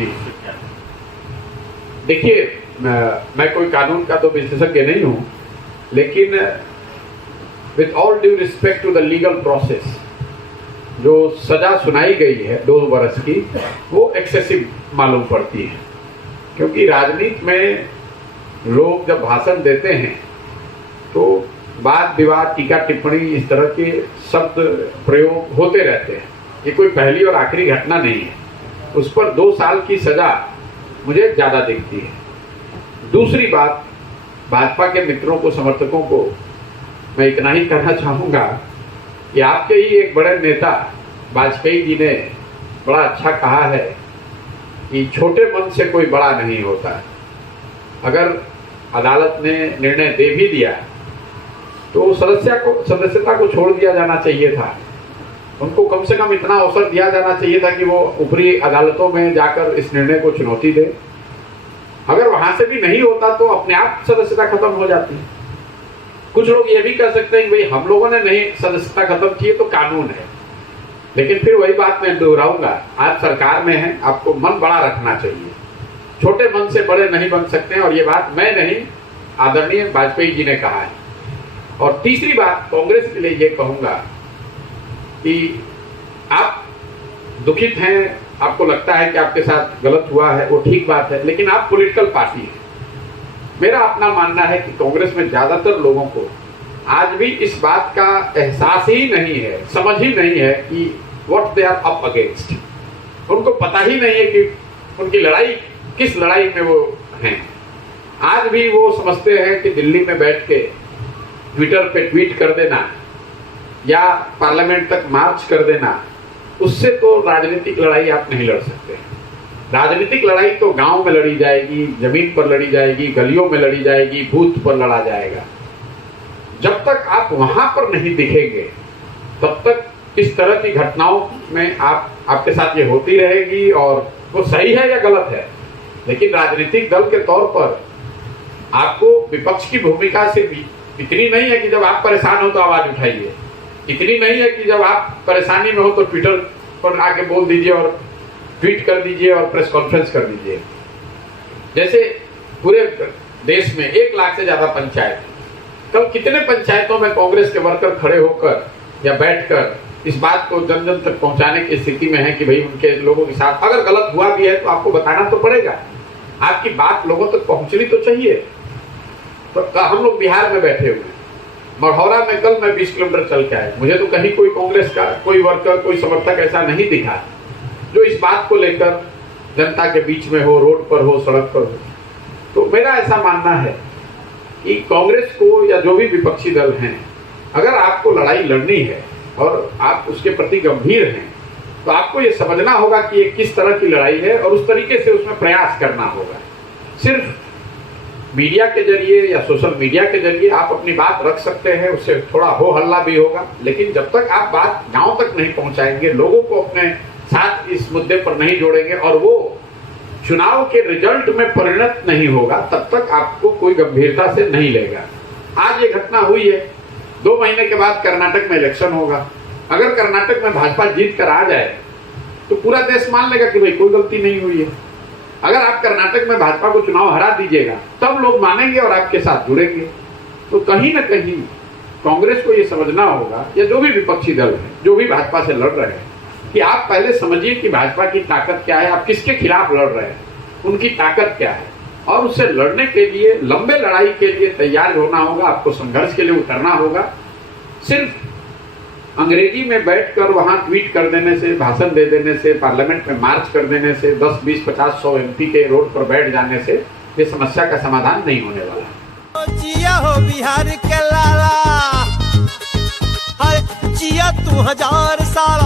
जी देखिए, मैं कोई कानून का तो विशेषज्ञ नहीं हूँ, लेकिन with all due respect to the legal process, जो सजा सुनाई गई है 2 वर्ष की, वो एक्सेसिव मालूम पड़ती है। क्योंकि राजनीति में लोग जब भाषण देते हैं तो वाद विवाद, टीका टिप्पणी, इस तरह के शब्द प्रयोग होते रहते हैं। ये कोई पहली और आखिरी घटना नहीं है। उस पर 2 साल की सजा मुझे ज़्यादा दिखती है। दूसरी बात, भाजपा के मित्रों को, समर्थकों को मैं इतना ही कहना चाहूँगा कि आपके ही एक बड़े नेता वाजपेयी जी ने बड़ा अच्छा कहा है कि छोटे मन से कोई बड़ा नहीं होता। अगर अदालत ने निर्णय दे भी दिया तो सदस्यता को छोड़ दिया जाना चाहिए था। उनको कम से कम इतना अवसर दिया जाना चाहिए था कि वो ऊपरी अदालतों में जाकर इस निर्णय को चुनौती दे। अगर वहां से भी नहीं होता तो अपने आप सदस्यता खत्म हो जाती है। कुछ लोग ये भी कह सकते हैं कि भाई हम लोगों ने नहीं सदस्यता खत्म की, तो कानून है। लेकिन फिर वही बात मैं दोहराऊंगा, आज सरकार में है, आपको मन बड़ा रखना चाहिए। छोटे मन से बड़े नहीं बन सकते हैं, और ये बात मैं नहीं, आदरणीय वाजपेयी जी ने कहा है। और तीसरी बात, कांग्रेस के लिए ये कहूंगा कि आप दुखित हैं, आपको लगता है कि आपके साथ गलत हुआ है, वो ठीक बात है, लेकिन आप पॉलिटिकल पार्टी हैं। मेरा अपना मानना है कि कांग्रेस में ज्यादातर लोगों को आज भी इस बात का एहसास ही नहीं है, समझ ही नहीं है कि what they are up against. उनको पता ही नहीं है कि उनकी लड़ाई किस लड़ाई में वो हैं। आज भी वो समझते हैं कि दिल्ली में बैठ के ट्विटर पे ट्वीट कर देना या पार्लियामेंट तक मार्च कर देना, उससे तो राजनीतिक लड़ाई आप नहीं लड़ सकते। राजनीतिक लड़ाई तो गांव में लड़ी जाएगी, जमीन पर लड़ी जाएगी, गलियों में लड़ी जाएगी, बूथ पर लड़ा जाएगा। जब तक आप वहां पर नहीं दिखेंगे तब तक इस तरह की घटनाओं में आपके साथ ये होती रहेगी, और वो सही है या गलत है। लेकिन राजनीतिक दल के तौर पर आपको विपक्ष की भूमिका सिर्फ इतनी नहीं है कि जब आप परेशान हो तो आवाज उठाइए, इतनी नहीं है कि जब आप परेशानी में हो तो ट्विटर पर आके बोल दीजिए और ट्वीट कर दीजिए और प्रेस कॉन्फ्रेंस कर दीजिए। जैसे पूरे देश में 1 लाख से ज्यादा पंचायत, कल कितने पंचायतों में कांग्रेस के वर्कर खड़े होकर या बैठकर इस बात को जन जन तक पहुंचाने की स्थिति में है कि भाई उनके लोगों के साथ अगर गलत हुआ भी है तो आपको बताना तो पड़ेगा, आपकी बात लोगों तक पहुंचनी तो चाहिए। तो हम लोग बिहार में बैठे हुए हैं, मढ़ौरा में कल मैं 20 किलोमीटर चल के आया, मुझे तो कहीं कोई कांग्रेस का कोई वर्कर, कोई समर्थक ऐसा नहीं दिखा जो इस बात को लेकर जनता के बीच में हो, रोड पर हो, सड़क पर हो। तो मेरा ऐसा मानना है कि कांग्रेस को या जो भी विपक्षी दल हैं, अगर आपको लड़ाई लड़नी है और आप उसके प्रति गंभीर हैं, तो आपको ये समझना होगा कि ये किस तरह की लड़ाई है और उस तरीके से उसमें प्रयास करना होगा। सिर्फ मीडिया के जरिए या सोशल मीडिया के जरिए आप अपनी बात रख सकते हैं, उससे थोड़ा हो हल्ला भी होगा, लेकिन जब तक आप बात गांव तक नहीं पहुंचाएंगे, लोगों को अपने साथ इस मुद्दे पर नहीं जोड़ेंगे और वो चुनाव के रिजल्ट में परिणत नहीं होगा, तब तक आपको कोई गंभीरता से नहीं लेगा। आज ये घटना हुई है, 2 महीने के बाद कर्नाटक में इलेक्शन होगा। अगर कर्नाटक में भाजपा जीत कर आ जाए तो पूरा देश मान लेगा कि भाई कोई गलती नहीं हुई है। अगर आप कर्नाटक में भाजपा को चुनाव हरा दीजिएगा तब लोग मानेंगे और आपके साथ जुड़ेंगे। तो कहीं ना कहीं कांग्रेस को ये समझना होगा, या जो भी विपक्षी दल है, जो भी भाजपा से लड़ रहे हैं, कि आप पहले समझिए कि भाजपा की ताकत क्या है, आप किसके खिलाफ लड़ रहे हैं, उनकी ताकत क्या है, और उससे लड़ने के लिए, लंबे लड़ाई के लिए तैयार होना होगा, आपको संघर्ष के लिए उतरना होगा। सिर्फ अंग्रेजी में बैठकर वहां ट्वीट कर देने से, भाषण दे देने से, पार्लियामेंट में मार्च कर देने से, 10, 20, 50, 100 एमपी के रोड पर बैठ जाने से ये समस्या का समाधान नहीं होने वाला। जिया हो बिहार के लाला, जिया तू 1000 साल।